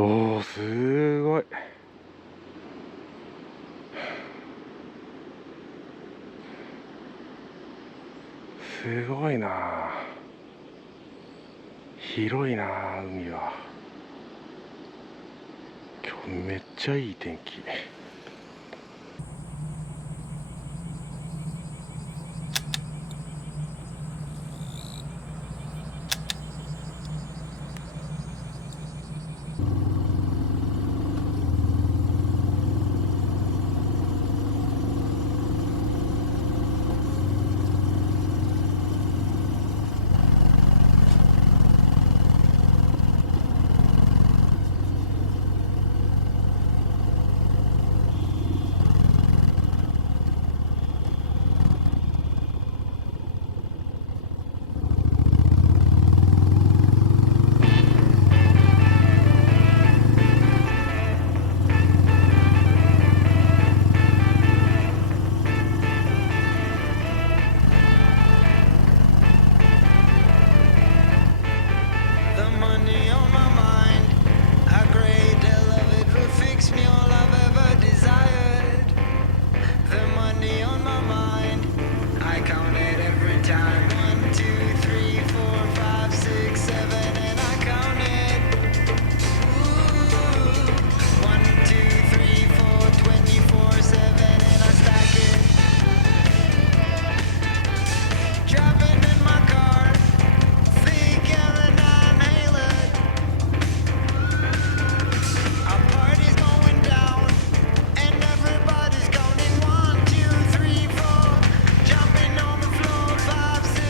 おー、すごい。すごいな。広いな、海は。今日めっちゃいい天気。The money on my mind, a great deal of it will fix me all I've ever desired. The money on my mind, I count it every time. 1, 2, 3, 4, 5, 6, 7, and I count it. Ooh, 1, 2, 3, 4, 24/7, and I stack it. Driving in my car, thinking that I'm hailing. Our party's going down, and everybody's counting 1, 2, 3, 4. Jumping on the floor, 5, 6,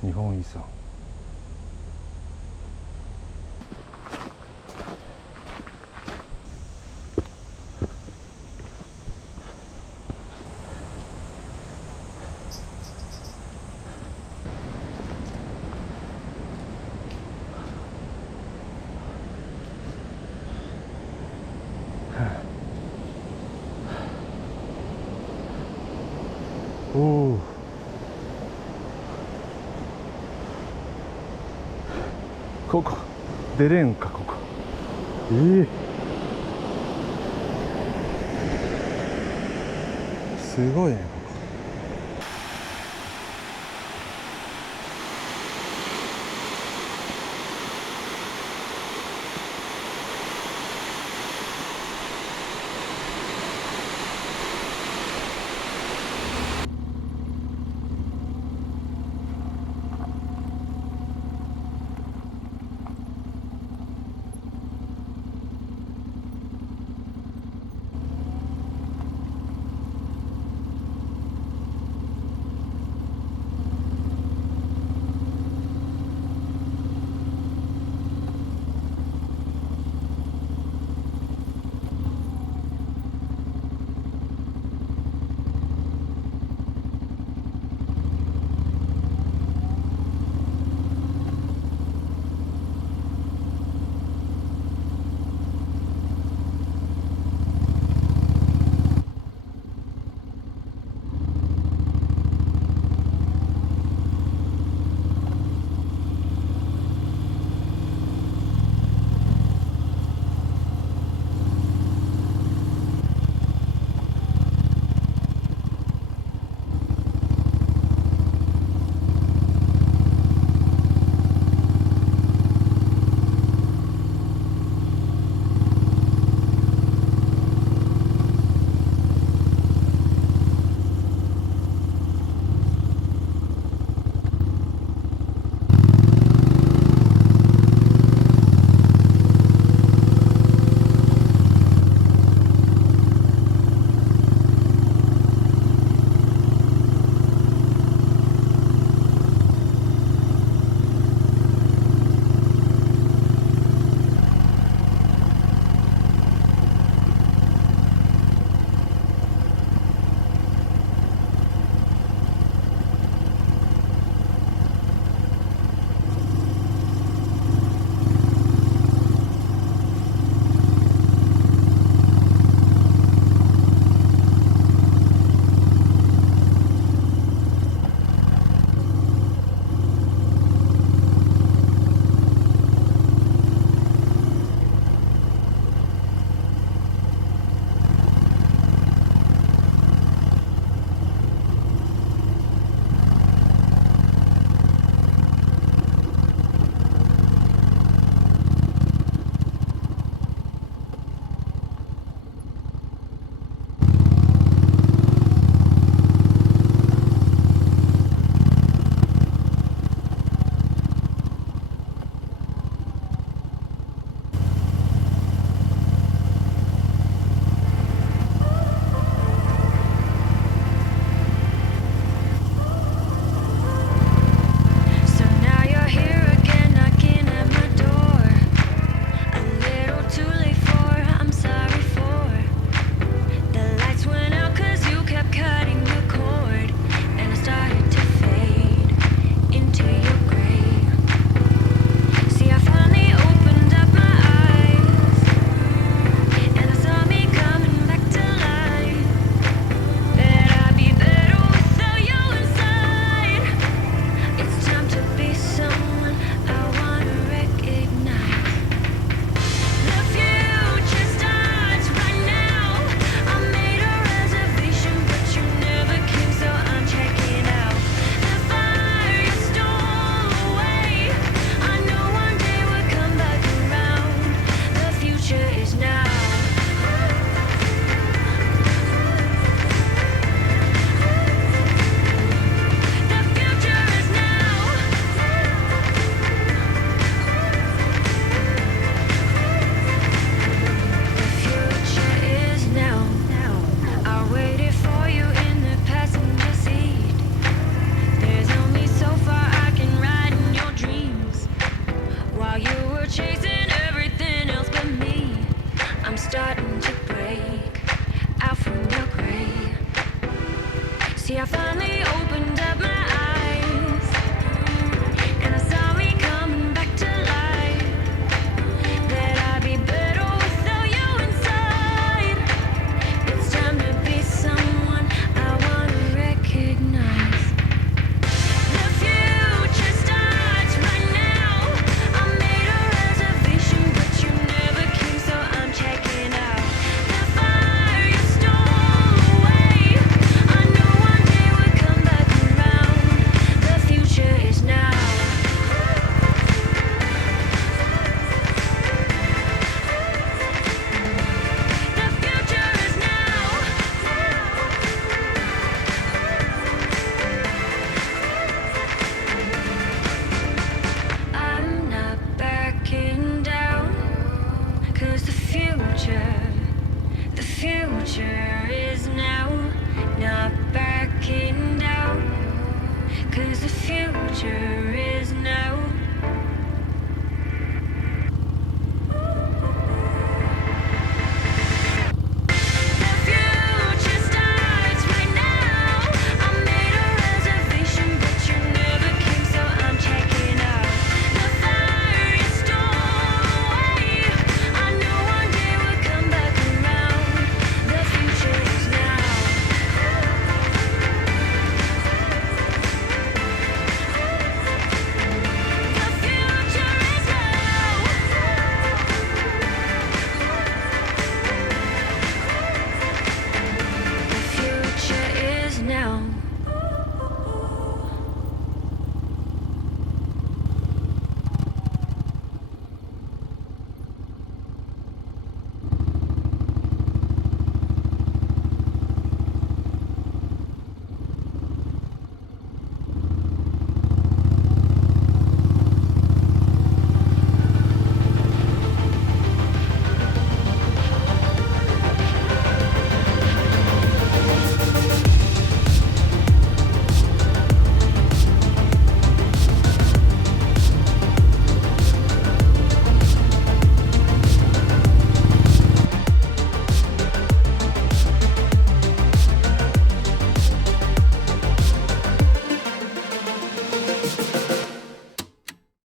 日本遺産。おお、ここ出れんか、ここ。すごいね、ここ。See, I finally opened up my eyes, and I saw me coming back to life. That I'd be better without you inside. It's time to be someone I wanna recognize. The future starts right now. I made a reservation, but you never came, so I'm checking out. The fire you stole away, I knew one day would come back around. The future is now. The future is now. I'm not backing down, 'cause the future is now. Not backing down, 'cause the future